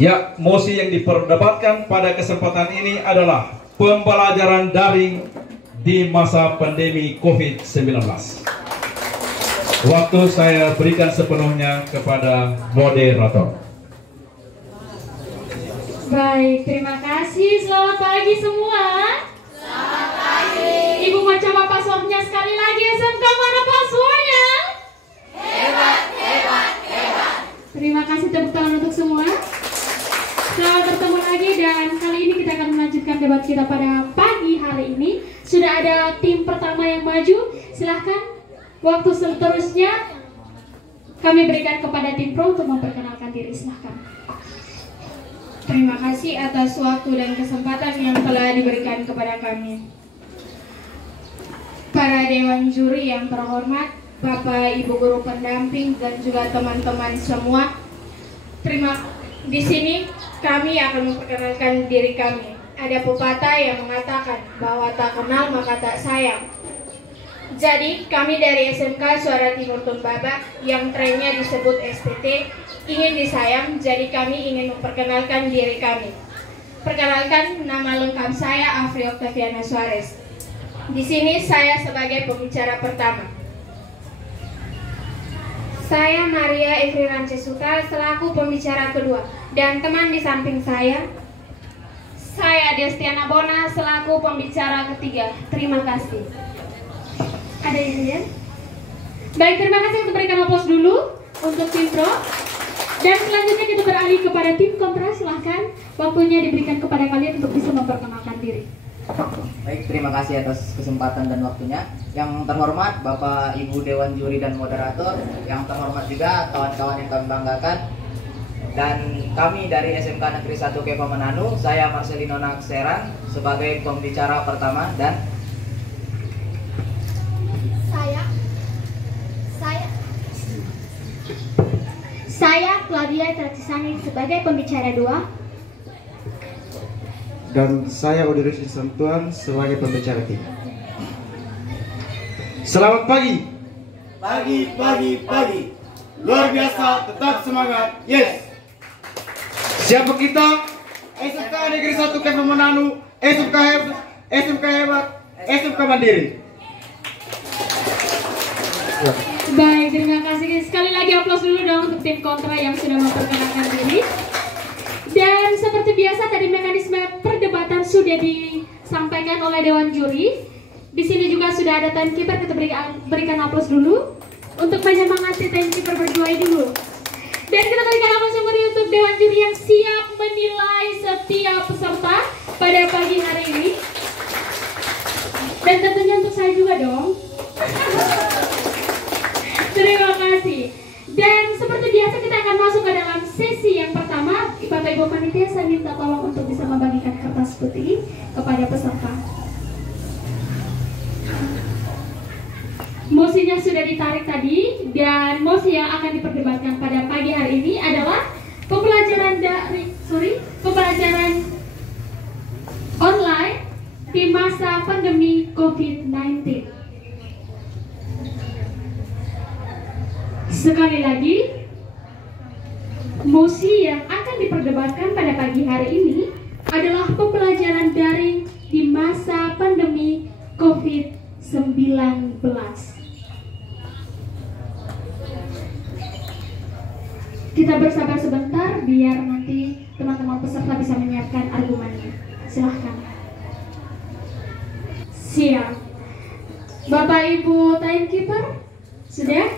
Ya, mosi yang diperdebatkan pada kesempatan ini adalah pembelajaran daring di masa pandemi COVID-19. Waktu saya berikan sepenuhnya kepada moderator. Baik, terima kasih. Selamat pagi semua. Selamat pagi. Ibu mau coba passwordnya sekali lagi. SMK mana passwordnya? Hebat, hebat, hebat. Terima kasih, tepuk tangan untuk semua. Selamat bertemu lagi, dan kali ini kita akan melanjutkan debat kita pada pagi hari ini. Sudah ada tim pertama yang maju. Silahkan, waktu seterusnya kami berikan kepada tim pro untuk memperkenalkan diri. Silahkan. Terima kasih atas waktu dan kesempatan yang telah diberikan kepada kami. Para dewan juri yang terhormat, Bapak Ibu guru pendamping dan juga teman-teman semua. Di sini kami akan memperkenalkan diri kami. Ada pepatah yang mengatakan bahwa tak kenal maka tak sayang. Jadi kami dari SMK Suara Timur Tumbaba yang trennya disebut STT ingin disayang, jadi kami ingin memperkenalkan diri kami. Perkenalkan, nama lengkap saya Afri Octaviana Suarez. Di sini saya sebagai pembicara pertama. Saya Maria Evri Rancesuta selaku pembicara kedua, dan teman di samping saya Destiana Bona selaku pembicara ketiga. Terima kasih. Ada izin? Baik, terima kasih. Untuk berikan aplaus dulu untuk tim pro. Dan selanjutnya kita beralih kepada tim kontra. Silahkan, waktunya diberikan kepada kalian untuk bisa memperkenalkan diri. Baik, terima kasih atas kesempatan dan waktunya. Yang terhormat Bapak Ibu Dewan Juri dan Moderator, yang terhormat juga kawan-kawan yang kami banggakan. Dan kami dari SMK Negeri 1 Kepa Mananu, saya Marcelino Nakseran sebagai pembicara pertama, dan Saya Claudia Tracisani sebagai pembicara dua. Dan saya Udirius Isantuan sebagai pembicara tiga. Selamat pagi. Pagi. Luar biasa, tetap semangat. Yes. Siapa kita? SMK Negeri 1 Kepa Mananu, SMK hebat, SMK mandiri. Baik, terima kasih. Sekali lagi aplaus dulu dong untuk tim kontra yang sudah memperkenalkan diri. Dan seperti biasa tadi mekanisme perdebatan sudah disampaikan oleh Dewan Juri. Di sini juga sudah ada timekeeper, kita berikan aplaus dulu untuk menyemangati timekeeper berdua dulu. Dan kita berikan aplaus yang meriah untuk Dewan Juri yang siap menilai setiap peserta pada pagi hari ini. Dan tentunya untuk saya juga dong. Terima kasih. Dan seperti biasa kita akan masuk ke dalam sesi yang pertama. Bapak Ibu panitia, saya minta tolong untuk bisa membagikan kertas putih kepada peserta. Mosinya sudah ditarik tadi, dan mosi yang akan diperdebatkan pada pagi hari ini adalah pembelajaran online di masa pandemi COVID-19. Sekali lagi, mosi yang akan diperdebatkan pada pagi hari ini adalah pembelajaran daring di masa pandemi COVID-19. Kita bersabar sebentar biar nanti teman-teman peserta bisa menyiapkan argumennya. Silahkan. Siap. Bapak Ibu timekeeper, sudah?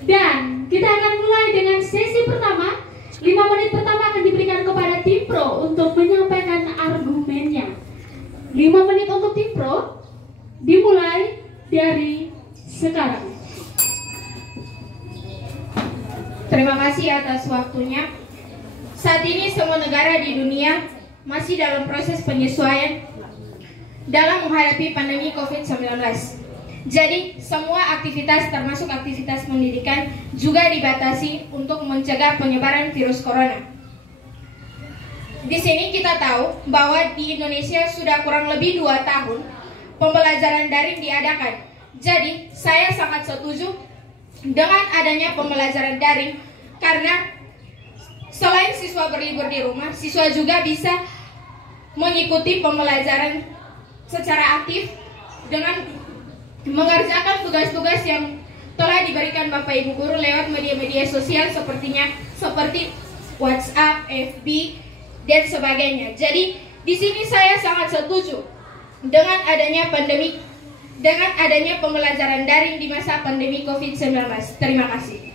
Dan kita akan mulai dengan sesi pertama. 5 menit pertama akan diberikan kepada tim pro untuk menyampaikan argumennya. 5 menit untuk tim pro dimulai dari sekarang. Terima kasih atas waktunya. Saat ini semua negara di dunia masih dalam proses penyesuaian dalam menghadapi pandemi COVID-19. Jadi semua aktivitas termasuk aktivitas pendidikan juga dibatasi untuk mencegah penyebaran virus corona. Di sini kita tahu bahwa di Indonesia sudah kurang lebih 2 tahun pembelajaran daring diadakan. Jadi saya sangat setuju dengan adanya pembelajaran daring karena Selain siswa berlibur di rumah, siswa juga bisa mengikuti pembelajaran secara aktif dengan mengerjakan tugas-tugas yang telah diberikan Bapak Ibu guru lewat media-media sosial seperti WhatsApp, FB, dan sebagainya. Jadi di sini saya sangat setuju dengan adanya pembelajaran daring di masa pandemi COVID-19. Terima kasih.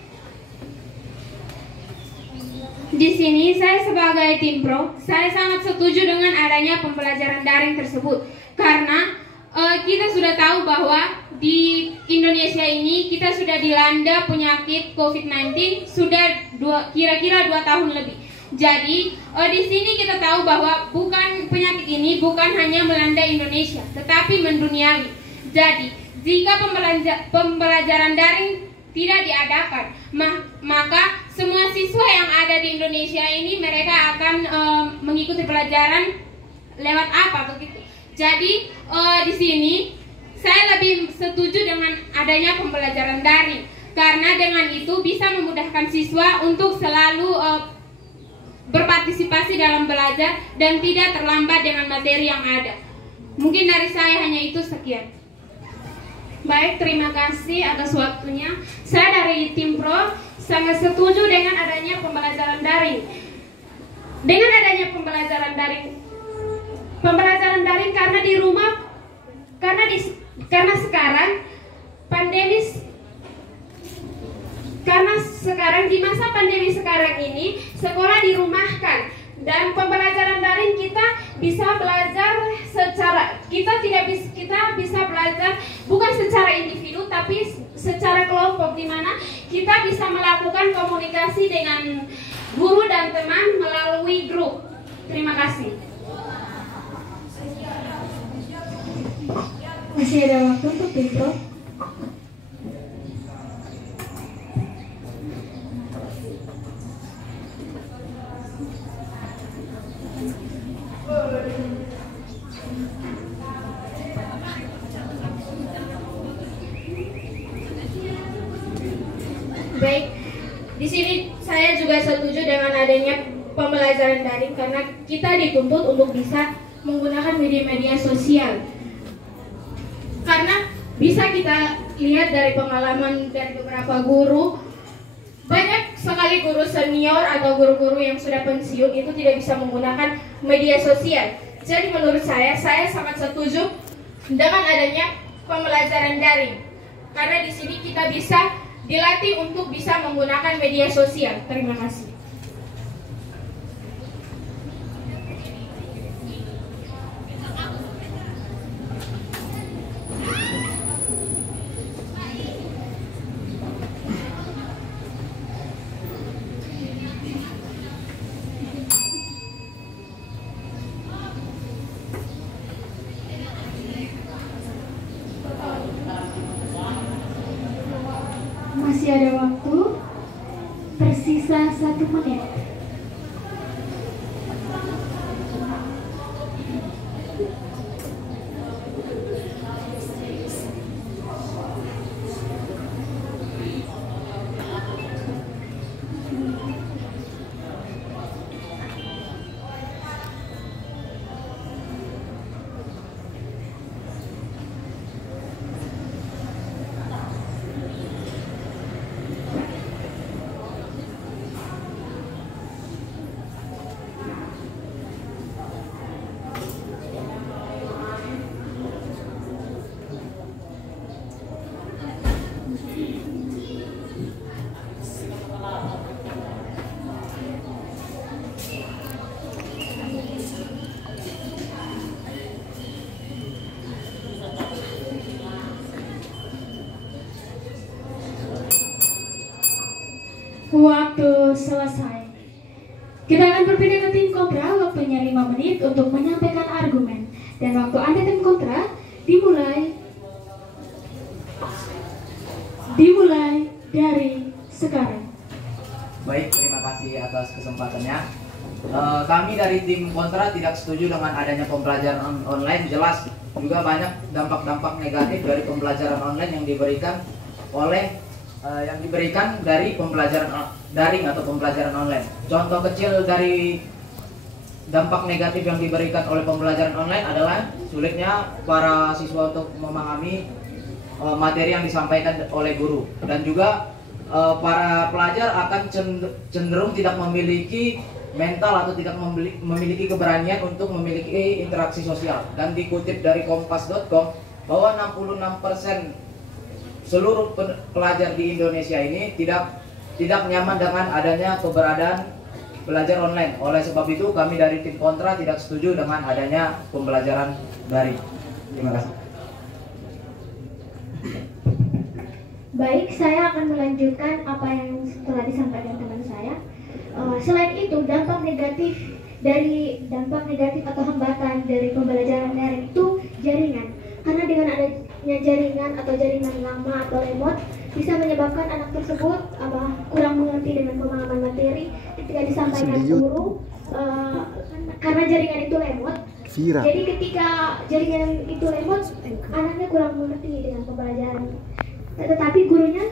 Di sini saya sebagai tim pro, saya sangat setuju dengan adanya pembelajaran daring tersebut karena kita sudah tahu bahwa di Indonesia ini kita sudah dilanda penyakit COVID-19 sudah kira-kira 2 tahun lebih. Jadi di sini kita tahu bahwa penyakit ini bukan hanya melanda Indonesia, tetapi menduniawi. Jadi jika pembelajaran daring tidak diadakan, maka semua siswa yang ada di Indonesia ini mereka akan mengikuti pelajaran lewat apa begitu. Jadi di sini saya lebih setuju dengan adanya pembelajaran daring karena dengan itu bisa memudahkan siswa untuk selalu berpartisipasi dalam belajar dan tidak terlambat dengan materi yang ada. Mungkin dari saya hanya itu, sekian. Baik, terima kasih atas waktunya. Saya dari tim pro sangat setuju dengan adanya pembelajaran daring. Dengan adanya pembelajaran daring karena di rumah, karena sekarang di masa pandemi sekarang ini sekolah dirumahkan dan pembelajaran daring kita bisa belajar kita bisa belajar bukan secara individu tapi secara kelompok, di mana kita bisa melakukan komunikasi dengan guru dan teman melalui grup. Terima kasih. Masih ada waktu untuk tim pro. Baik, di sini saya juga setuju dengan adanya pembelajaran daring karena kita dituntut untuk bisa menggunakan media-media sosial. Karena bisa kita lihat dari pengalaman dari beberapa guru, banyak sekali guru senior atau guru-guru yang sudah pensiun itu tidak bisa menggunakan media sosial. Jadi menurut saya sangat setuju dengan adanya pembelajaran daring. Karena di sini kita bisa dilatih untuk bisa menggunakan media sosial. Terima kasih. Masih ada waktu, tersisa 1 menit. Waktu selesai. Kita akan berpindah ke tim kontra. Waktunya 5 menit untuk menyampaikan argumen. Dan waktu Anda tim kontra dimulai dari sekarang. Baik, terima kasih atas kesempatannya. Kami dari tim kontra tidak setuju dengan adanya pembelajaran online. Jelas juga banyak dampak-dampak negatif dari pembelajaran online yang diberikan oleh yang diberikan dari pembelajaran daring atau pembelajaran online. Contoh kecil dari dampak negatif yang diberikan oleh pembelajaran online adalah sulitnya para siswa untuk memahami materi yang disampaikan oleh guru, dan juga para pelajar akan cenderung tidak memiliki mental atau tidak memiliki keberanian untuk memiliki interaksi sosial. Dan dikutip dari kompas.com bahwa 66% seluruh pelajar di Indonesia ini tidak nyaman dengan adanya keberadaan belajar online. Oleh sebab itu kami dari tim kontra tidak setuju dengan adanya pembelajaran daring. Terima kasih. Baik, saya akan melanjutkan apa yang telah disampaikan teman saya. Selain itu, dampak negatif atau hambatan dari pembelajaran daring itu jaringan. Karena dengan adanya jaringan atau jaringan lama atau remote bisa menyebabkan anak tersebut kurang mengerti dengan pemahaman materi ketika disampaikan guru, karena jaringan itu remote. Jadi ketika jaringan itu remote, anaknya kurang mengerti dengan pembelajaran. Tetapi gurunya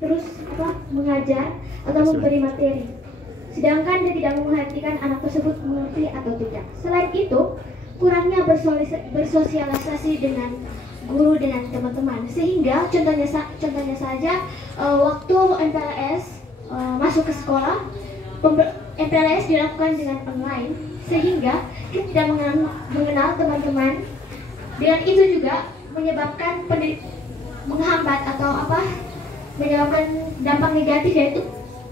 terus mengajar atau memberi materi, sedangkan dia tidak memperhatikan anak tersebut mengerti atau tidak. Selain itu, kurangnya bersosialisasi dengan guru dengan teman-teman, sehingga contohnya saja waktu MPLS masuk ke sekolah, MPLS dilakukan dengan online, sehingga kita tidak mengenal teman-teman. Dengan itu juga menyebabkan menghambat atau menyebabkan dampak negatif, yaitu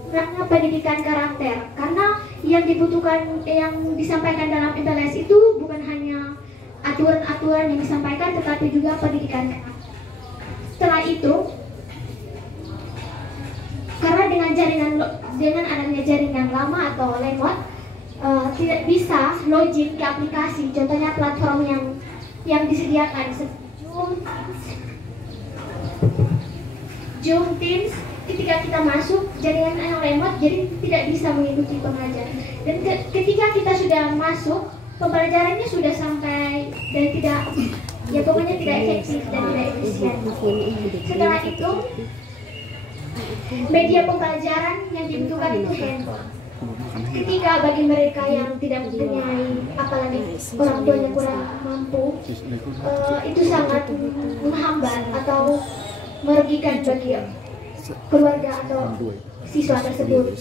kurangnya pendidikan karakter. Karena yang dibutuhkan, yang disampaikan dalam MPLS itu bukan hanya aturan-aturan yang disampaikan, tetapi juga pendidikan karakter. Setelah itu, karena dengan adanya jaringan lama atau remote, tidak bisa login ke aplikasi. Contohnya platform yang disediakan Zoom, Teams. Ketika kita masuk jaringan yang remote, jadi tidak bisa mengikuti pengajaran. Dan ketika kita sudah masuk, pembelajarannya sudah sampai dan pokoknya tidak efektif dan tidak efisien. Setelah itu, media pembelajaran yang dibutuhkan itu handphone. Ketika bagi mereka yang tidak mempunyai, apalagi orang tuanya kurang mampu, itu sangat menghambat atau merugikan bagi keluarga atau siswa tersebut.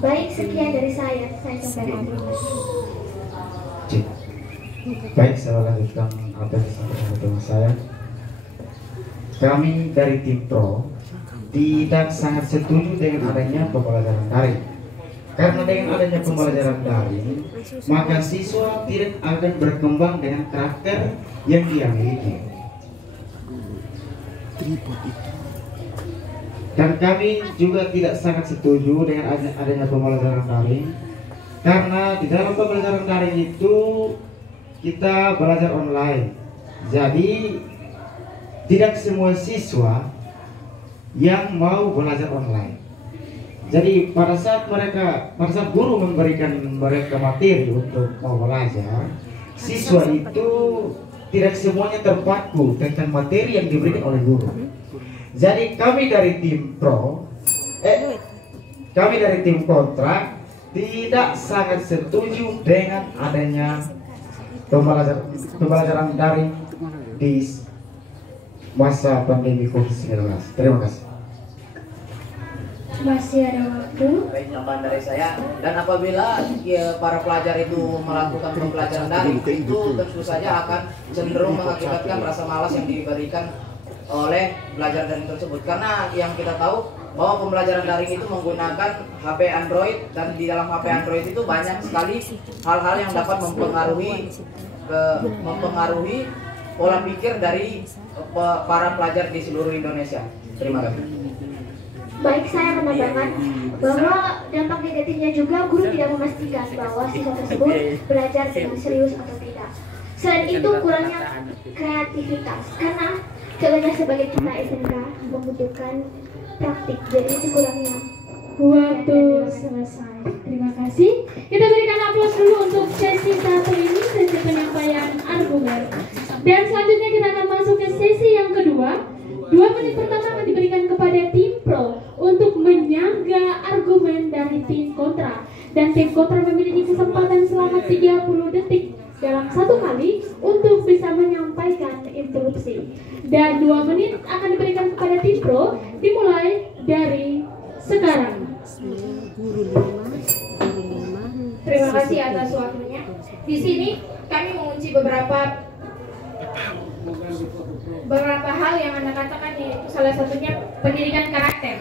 Baik, sekian dari saya sampaikan. Baik, saya lanjutkan apa yang disampaikan teman saya. Kami dari tim Pro tidak sangat setuju dengan adanya pembelajaran daring. Karena dengan adanya pembelajaran daring, maka siswa tidak akan berkembang dengan karakter yang dia miliki. Dan kami juga tidak sangat setuju dengan adanya pembelajaran daring, karena di dalam pembelajaran daring itu kita belajar online. Jadi tidak semua siswa yang mau belajar online. Jadi pada saat guru memberikan mereka materi untuk mau belajar, siswa itu tidak semuanya terpaku tentang materi yang diberikan oleh guru. Jadi kami dari tim kontra tidak sangat setuju dengan adanya pembelajaran daring di masa pandemi COVID-19. Terima kasih. Masih ada waktu. Baik, tambahan dari saya. Dan apabila para pelajar itu melakukan pembelajaran daring, itu tentu saja akan cenderung mengakibatkan rasa malas yang diberikan oleh belajar daring tersebut. Karena yang kita tahu bahwa pembelajaran daring itu menggunakan HP Android, dan di dalam HP Android itu banyak sekali hal-hal yang dapat mempengaruhi pola pikir dari para pelajar di seluruh Indonesia. Terima kasih. Baik, saya menambahkan bahwa dampak negatifnya juga guru tidak memastikan bahwa siswa tersebut belajar dengan serius atau tidak. Selain itu, kurangnya kreativitas, karena contohnya sebagai kita SMK membutuhkan praktik, jadi itu kurangnya. Waktu selesai. Terima kasih. Kita berikan aplaus dulu untuk sesi satu ini, sesi penyampaian argumen. Dan selanjutnya kita akan masuk ke sesi yang kedua. menit pertama akan diberikan kepada tim pro untuk menyangga argumen dari tim kontra. Dan tim kontra memiliki kesempatan selama 30 detik dalam satu kali untuk bisa menyampaikan interupsi. Dan 2 menit akan diberikan kepada tim pro dimulai dari sekarang. Terima kasih atas waktunya. Di sini kami mengunci beberapa hal yang Anda katakan, yaitu salah satunya pendidikan karakter.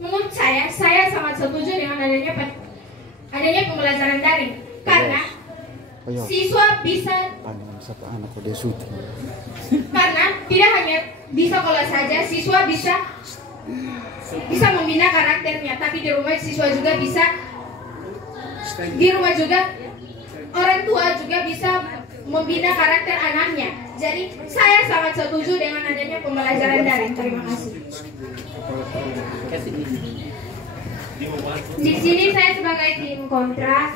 Menurut saya sangat setuju dengan adanya pembelajaran daring karena siswa bisa karena tidak hanya di sekolah saja siswa bisa membina karakternya, tapi di rumah siswa juga bisa, di rumah juga orang tua juga bisa membina karakter anaknya. Jadi saya sangat setuju dengan adanya pembelajaran daring. Terima kasih. Di sini saya sebagai tim kontra,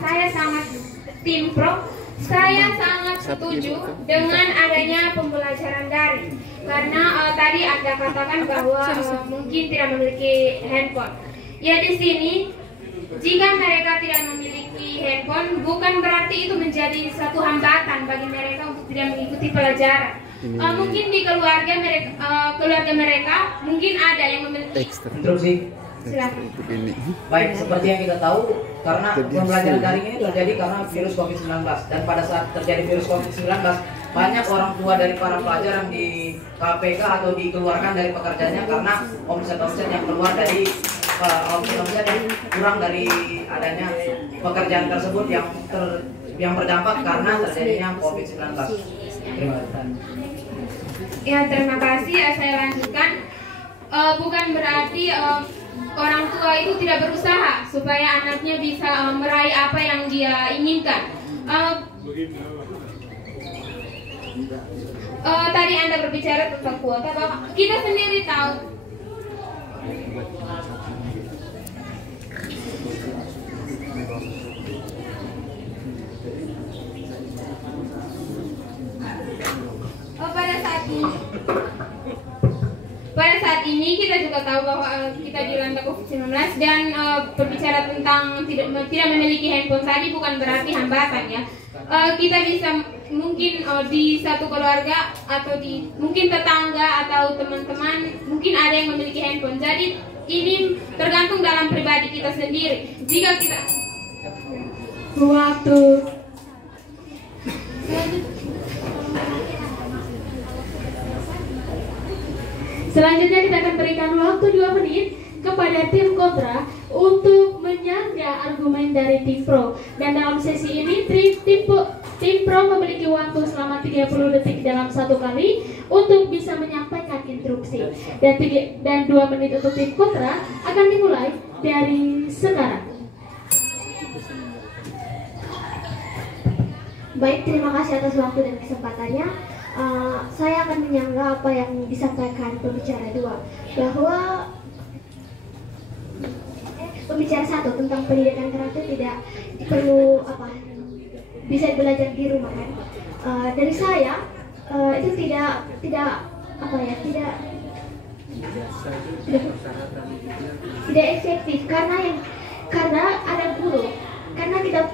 tim pro, saya sangat setuju dengan adanya pembelajaran daring. Karena tadi Anda katakan bahwa mungkin tidak memiliki handphone. Ya, di sini jika mereka tidak memiliki handphone, bukan berarti itu menjadi satu hambatan bagi mereka untuk tidak mengikuti pelajaran. Mungkin di keluarga mereka mungkin ada yang memiliki. Interupsi. Silakan. Baik, seperti yang kita tahu, karena pembelajaran daring ini terjadi karena virus COVID-19, dan pada saat terjadi virus COVID-19, banyak orang tua dari para pelajar yang di KPK atau dikeluarkan dari pekerjaannya karena omset-omset yang keluar dari omset yang kurang dari adanya pekerjaan tersebut yang berdampak karena terjadinya COVID-19. Terima kasih. Ya, terima kasih. Saya lanjutkan. Bukan berarti orang tua itu tidak berusaha supaya anaknya bisa meraih apa yang dia inginkan. Tadi Anda berbicara tentang kuota, bahwa kita sendiri tahu pada saat ini kita juga tahu bahwa kita dilanda COVID-19, dan berbicara tentang tidak memiliki handphone tadi bukan berarti hambatan, ya. Kita bisa mungkin di satu keluarga atau mungkin tetangga atau teman-teman mungkin ada yang memiliki handphone. Jadi ini tergantung dalam pribadi kita sendiri. Jika kita Selanjutnya kita akan berikan waktu 2 menit kepada tim kontra untuk menyangga argumen dari tim pro. Dan dalam sesi ini tim pro memiliki waktu selama 30 detik dalam satu kali untuk bisa menyampaikan interupsi. Dan 2 menit untuk tim kontra akan dimulai dari sekarang. Baik, terima kasih atas waktu dan kesempatannya. Saya akan menyangga apa yang disampaikan pembicara 2, bahwa pembicara 1 tentang pendidikan karakter tidak perlu bisa belajar di rumah, kan. Dari saya itu tidak efektif karena ada guru, karena kita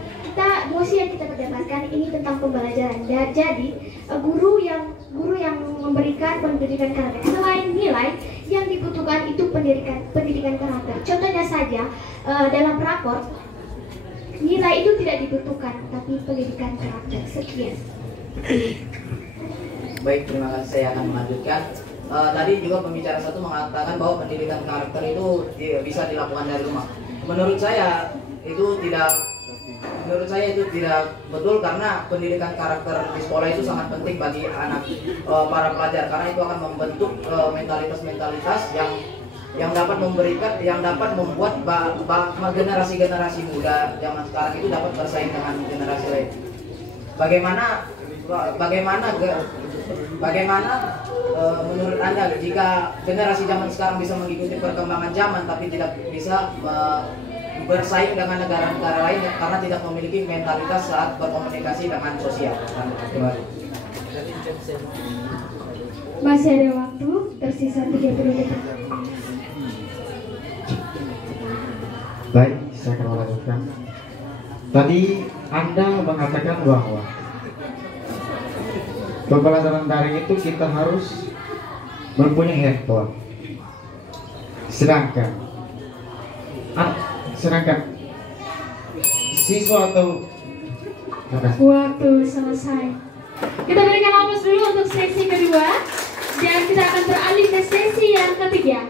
mosi yang kita perdapatkan ini tentang pembelajaran, dan jadi guru yang memberikan pendidikan karakter. Selain nilai yang dibutuhkan itu pendidikan karakter. Contohnya saja dalam rapor, nilai itu tidak dibutuhkan, tapi pendidikan karakter. Sekian. Baik, terima kasih. Saya akan melanjutkan. Tadi juga pembicara 1 mengatakan bahwa pendidikan karakter itu bisa dilakukan dari rumah. Menurut saya itu tidak betul, karena pendidikan karakter di sekolah itu sangat penting bagi anak para pelajar, karena itu akan membentuk mentalitas yang dapat membuat generasi muda zaman sekarang itu dapat bersaing dengan generasi lain. Bagaimana menurut Anda jika generasi zaman sekarang bisa mengikuti perkembangan zaman tapi tidak bisa bersaing dengan negara-negara lain karena tidak memiliki mentalitas saat berkomunikasi dengan sosial? Terima kasih. Masih ada waktu, tersisa 30 detik. Baik, saya akan melanjutkan. Tadi Anda mengatakan bahwa pembelajaran daring itu kita harus mempunyai handphone. Sedangkan siswa atau Waktu selesai. Kita berikan aplaus dulu untuk sesi kedua dan kita akan beralih ke sesi yang ketiga.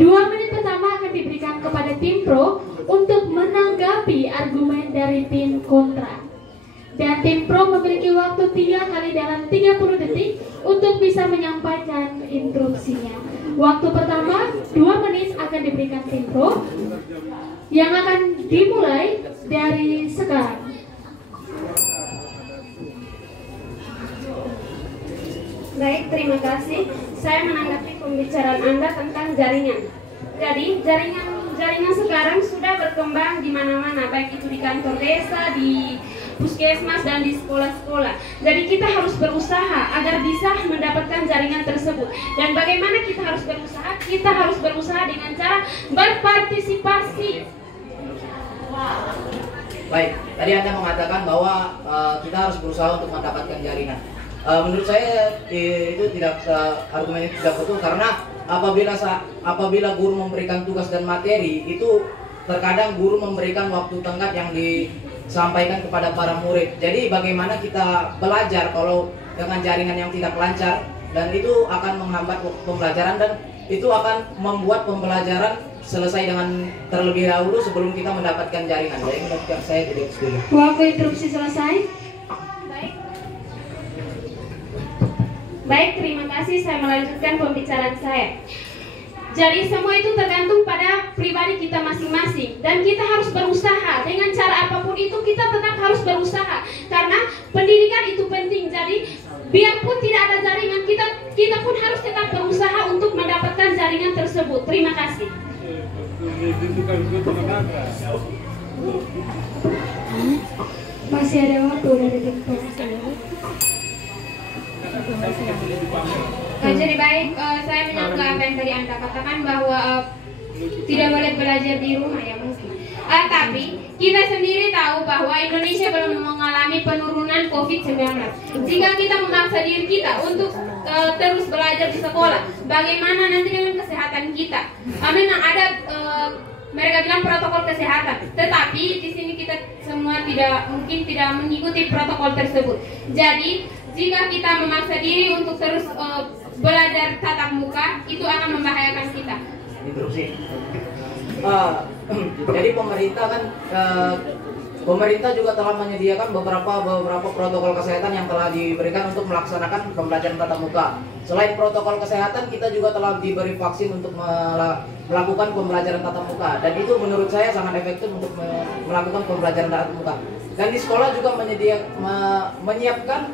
2 menit pertama akan diberikan kepada tim pro untuk menanggapi argumen dari tim kontra. Dan tim pro memiliki waktu 3 kali dalam 30 detik untuk bisa menyampaikan interupsinya. Waktu pertama 2 menit akan diberikan tim pro yang akan dimulai dari sekarang. Baik, terima kasih. Saya menanggapi pembicaraan Anda tentang jaringan. Jadi, jaringan sekarang sudah berkembang di mana-mana, baik itu di kantor desa, di puskesmas, dan di sekolah-sekolah. Jadi kita harus berusaha agar bisa mendapatkan jaringan tersebut. Dan bagaimana kita harus berusaha? Kita harus berusaha dengan cara berpartisipasi. Baik, tadi Anda mengatakan bahwa kita harus berusaha untuk mendapatkan jaringan. Menurut saya itu tidak argumen itu tidak betul, karena apabila guru memberikan tugas dan materi itu terkadang guru memberikan waktu tenggat yang disampaikan kepada para murid. Jadi bagaimana kita belajar kalau dengan jaringan yang tidak lancar, dan itu akan menghambat pembelajaran dan itu akan membuat pembelajaran selesai dengan terlebih dahulu sebelum kita mendapatkan jaringan. Jadi menurut saya tidak setuju. Waktu interupsi selesai. Baik, terima kasih. Saya melanjutkan pembicaraan saya. Jadi semua itu tergantung pada pribadi kita masing-masing, dan kita harus berusaha dengan cara apapun itu. Kita tetap harus berusaha karena pendidikan itu penting. Jadi biarpun tidak ada jaringan, kita pun harus tetap berusaha untuk mendapatkan jaringan tersebut. Terima kasih. Masih ada waktu dari tim pro. Jadi baik, saya menyangka apa yang tadi Anda katakan bahwa tidak boleh belajar di rumah ya mungkin. Tapi kita sendiri tahu bahwa Indonesia belum mengalami penurunan COVID-19. Jika kita memaksa diri kita untuk terus belajar di sekolah, bagaimana nanti dengan kesehatan kita? Memang ada mereka bilang protokol kesehatan, tetapi di sini kita semua tidak mengikuti protokol tersebut. Jadi jika kita memaksa diri untuk terus belajar tatap muka, itu akan membahayakan kita. Interupsi. Jadi pemerintah juga telah menyediakan beberapa protokol kesehatan yang telah diberikan untuk melaksanakan pembelajaran tatap muka. Selain protokol kesehatan, kita juga telah diberi vaksin untuk melakukan pembelajaran tatap muka, dan itu menurut saya sangat efektif untuk melakukan pembelajaran tatap muka. Dan di sekolah juga menyiapkan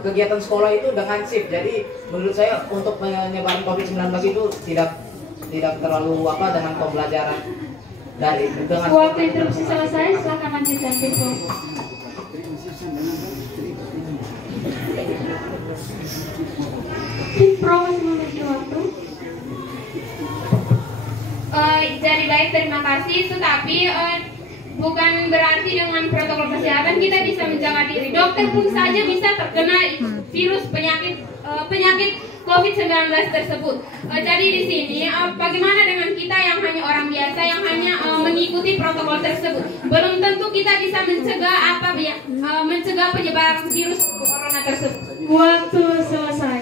kegiatan sekolah itu dengan shift. Jadi menurut saya untuk penyebaran COVID-19 itu tidak terlalu dengan pembelajaran dari dengan waktu interupsi selesai. Silakan lanjutkan tim pro. Tim pro masih memiliki waktu. Jadi baik, terima kasih. Tetapi bukan berarti dengan protokol kesehatan kita bisa menjaga diri. Dokter pun saja bisa terkena virus penyakit COVID-19 tersebut. Jadi di sini bagaimana dengan kita yang hanya orang biasa yang hanya mengikuti protokol tersebut? Belum tentu kita bisa mencegah penyebaran virus corona tersebut. Waktu selesai.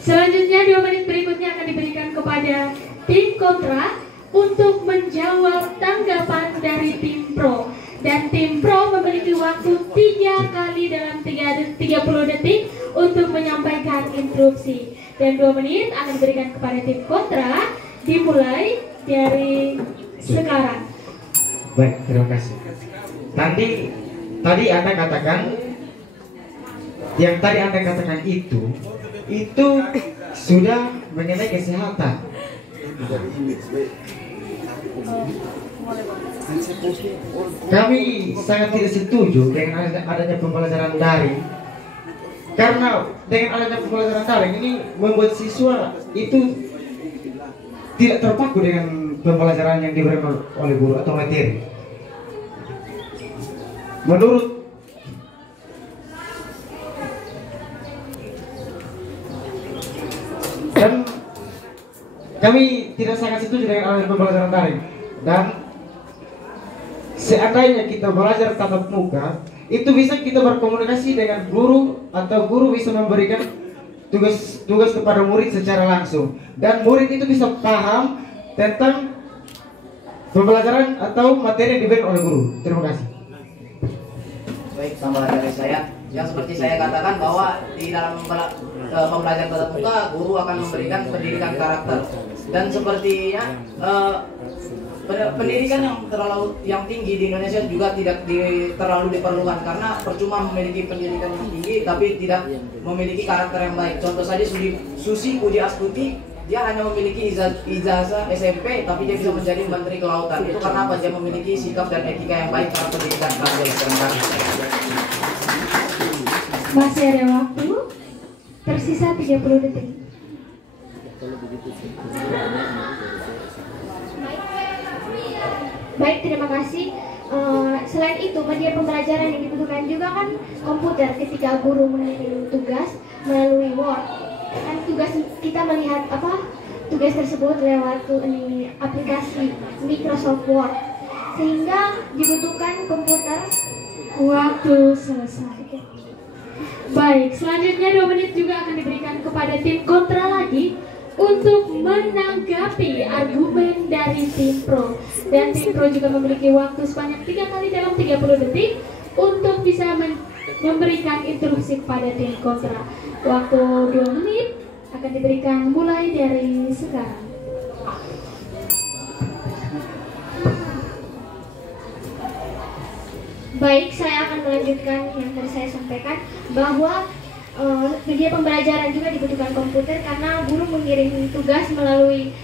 Selanjutnya 2 menit berikutnya akan diberikan kepada tim kontra untuk menjawab tanggapan dari tim pro. Dan tim pro memiliki waktu 3 kali dalam 30 detik untuk menyampaikan interupsi. Dan 2 menit akan diberikan kepada tim kontra, dimulai dari sekarang. Baik, terima kasih. Tadi Anda katakan, yang tadi Anda katakan itu sudah mengenai kesehatan. Kami sangat tidak setuju dengan adanya pembelajaran daring Karena dengan adanya pembelajaran daring ini membuat siswa itu tidak terpaku dengan pembelajaran yang diberikan oleh guru atau materi. Menurut dan kami tidak sangat setuju dengan adanya pembelajaran daring, dan seandainya kita belajar tatap muka itu bisa kita berkomunikasi dengan guru atau guru bisa memberikan tugas kepada murid secara langsung dan murid itu bisa paham tentang pembelajaran atau materi yang diberikan oleh guru. Terima kasih. Baik, tambahan dari saya yang seperti saya katakan bahwa di dalam pembelajaran tatap muka guru akan memberikan pendidikan karakter dan sepertinya pendidikan yang tinggi di Indonesia juga tidak terlalu diperlukan karena percuma memiliki pendidikan yang tinggi tapi tidak memiliki karakter yang baik. Contoh saja Susi Pujiastuti, dia hanya memiliki ijazah SMP tapi dia bisa menjadi menteri kelautan. Itu karena apa? Dia memiliki sikap dan etika yang baik karena pendidikan karakter. Masih ada waktu, tersisa 30 detik. Baik, terima kasih. Selain itu, media pembelajaran yang dibutuhkan juga kan komputer ketika guru mengirim tugas melalui Word. Kan tugas kita melihat tugas tersebut lewat aplikasi Microsoft Word, sehingga dibutuhkan komputer. Waktu selesai. Baik, selanjutnya 2 menit juga akan diberikan kepada tim kontra lagi untuk menanggapi argumen dari tim pro. Dan tim pro juga memiliki waktu sebanyak 3 kali dalam 30 detik untuk bisa memberikan interupsi kepada tim kontra. Waktu 2 menit akan diberikan mulai dari sekarang. Baik, saya akan melanjutkan yang tadi saya sampaikan bahwa media pembelajaran juga dibutuhkan komputer karena guru mengirim tugas melalui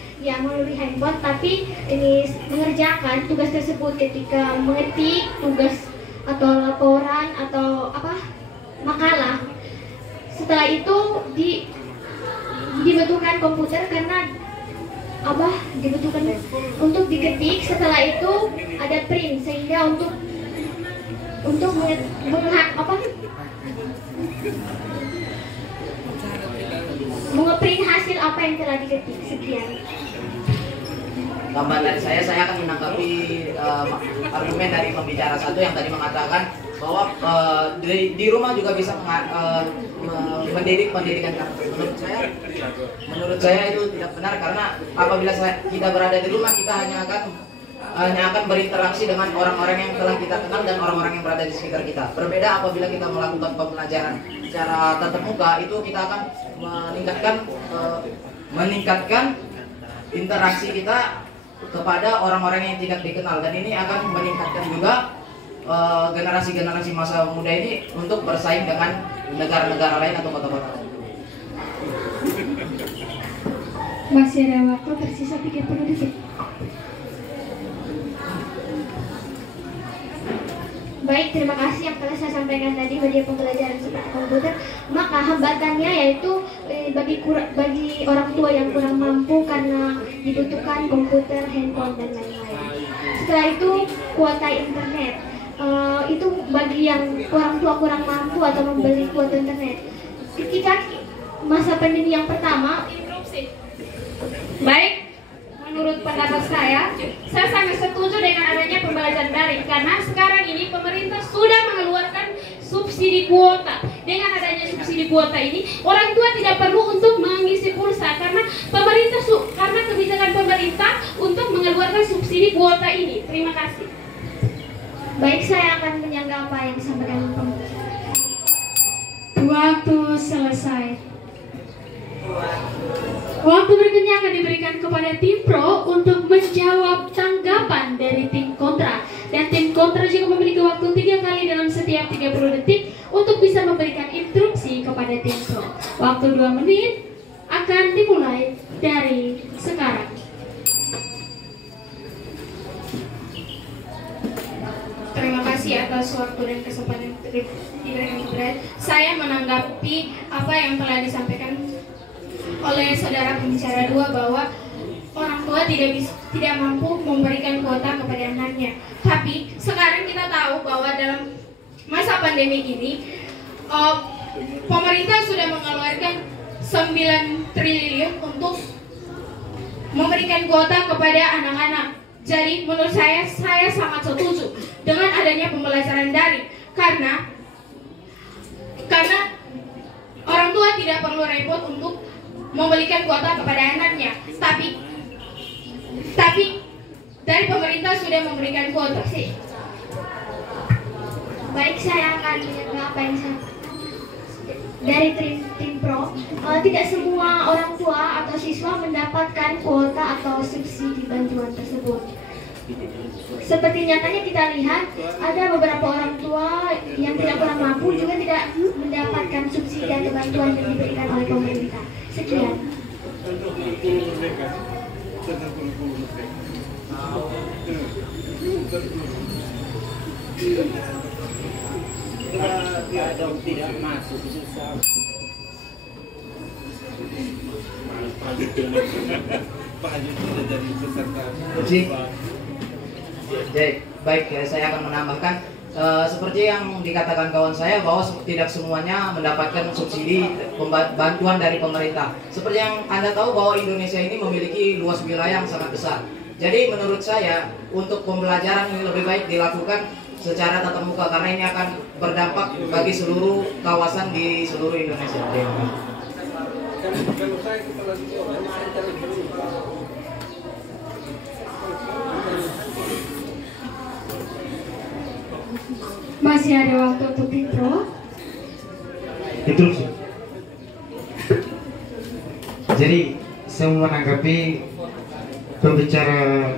handphone, tapi ini mengerjakan tugas tersebut ketika mengetik tugas atau laporan atau makalah. Setelah itu dibutuhkan komputer karena dibutuhkan untuk diketik. Setelah itu ada print sehingga untuk mengeprint hasil apa yang telah diketik. Sekian. Tambahan dari saya akan menanggapi argumen dari pembicara satu yang tadi mengatakan bahwa di rumah juga bisa mendidik pendidikan karakter. Menurut saya itu tidak benar karena apabila kita berada di rumah kita hanya akan berinteraksi dengan orang-orang yang telah kita kenal dan orang-orang yang berada di sekitar kita. Berbeda apabila kita melakukan pembelajaran secara tatap muka, itu kita akan meningkatkan interaksi kita kepada orang-orang yang tidak dikenal, dan ini akan meningkatkan juga generasi-generasi masa muda ini untuk bersaing dengan negara-negara lain atau kota-kota lain. Masih ada waktu, tersisa 30 detik. Baik, terima kasih yang telah saya sampaikan tadi media pembelajaran seperti komputer. Maka hambatannya yaitu bagi orang tua yang kurang mampu karena dibutuhkan komputer, handphone, dan lain-lain. Setelah itu kuota internet. Itu bagi yang orang tua kurang mampu atau membeli kuota internet. Ketika masa pandemi yang pertama, Baik, menurut pendapat saya sangat setuju dengan adanya pembelajaran daring karena sekarang ini pemerintah sudah mengeluarkan subsidi kuota. Dengan adanya subsidi kuota ini, orang tua tidak perlu untuk mengisi pulsa karena karena kebijakan pemerintah untuk mengeluarkan subsidi kuota ini. Terima kasih. baik, saya akan menyanggah apa yang disampaikan pembicara. Waktu selesai. Waktu berikutnya akan diberikan kepada tim pro untuk menjawab tanggapan dari tim kontra. Dan tim kontra juga memiliki waktu 3 kali dalam setiap 30 detik untuk bisa memberikan instruksi kepada tim pro. Waktu 2 menit akan dimulai dari sekarang. Terima kasih atas atas waktu dan kesempatan diberikan kepada saya menanggapi apa yang telah disampaikan oleh saudara pembicara 2 bahwa orang tua tidak mampu memberikan kuota kepada anaknya. Tapi sekarang kita tahu bahwa dalam masa pandemi ini pemerintah sudah mengeluarkan 9 triliun untuk memberikan kuota kepada anak-anak. Jadi menurut saya sangat setuju dengan adanya pembelajaran daring karena orang tua tidak perlu repot untuk memberikan kuota kepada anaknya. Tapi dari pemerintah sudah memberikan kuota sih. Baik, saya akan menjawab apa yang dari tim pro. Tidak semua orang tua atau siswa mendapatkan kuota atau subsidi bantuan tersebut. Seperti nyatanya kita lihat ada beberapa orang tua yang tidak kurang mampu juga tidak mendapatkan subsidi atau bantuan yang diberikan oleh pemerintah. Sekian. Tidak masuk Baik, saya akan menambahkan seperti yang dikatakan kawan saya bahwa tidak semuanya mendapatkan subsidi bantuan dari pemerintah. Seperti yang Anda tahu bahwa Indonesia ini memiliki luas wilayah yang sangat besar. Jadi menurut saya untuk pembelajaran ini lebih baik dilakukan secara tatap muka karena ini akan berdampak bagi seluruh kawasan di seluruh Indonesia. Masih ada waktu untuk intro. Interupsi. Jadi saya mau menanggapi pembicara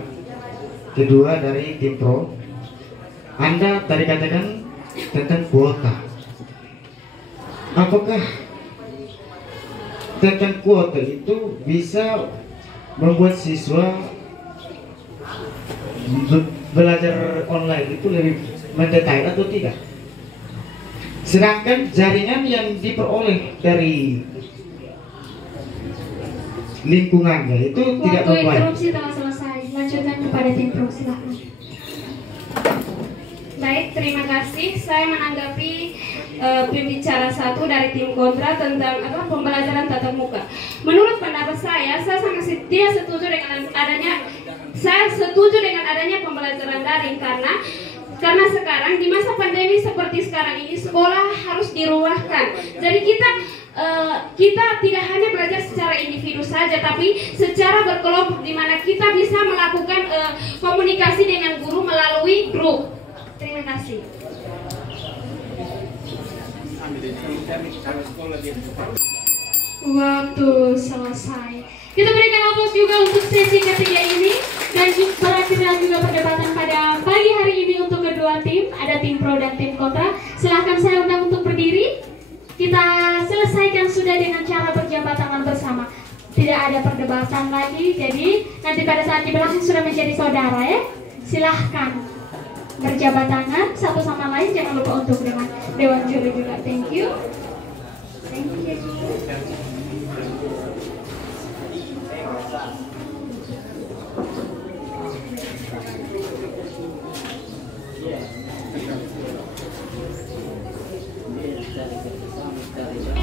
kedua dari tim pro. Anda tadi katakan tentang kuota. Apakah tentang kuota itu bisa membuat siswa belajar online itu lebih mendetail atau tidak? Sedangkan jaringan yang diperoleh dari lingkungannya itu tidak Waktu membaik. interupsi telah selesai. Lanjutkan kepada tim pro, silakan. Baik, terima kasih. Saya menanggapi pembicara 1 dari tim kontra tentang pembelajaran tatap muka. Menurut pendapat saya sangat tidak setuju dengan adanya pembelajaran daring karena sekarang di masa pandemi seperti sekarang ini sekolah harus dirumahkan. Jadi kita tidak hanya belajar secara individu saja, tapi secara berkelompok di mana kita bisa melakukan komunikasi dengan guru melalui grup. Terima kasih. Waktu selesai. Kita berikan aplaus juga untuk sesi ketiga ini dan berakhirnya juga perdebatan pada pagi hari ini untuk kedua tim. Ada tim pro dan tim kontra. Silahkan saya undang untuk berdiri. Kita selesaikan sudah dengan cara berjabat tangan bersama. Tidak ada perdebatan lagi. Jadi nanti pada saat di belakang sudah menjadi saudara ya. Silahkan berjabat tangan satu sama lain, jangan lupa untuk dengan Dewan Juri juga. Thank you. Thank you.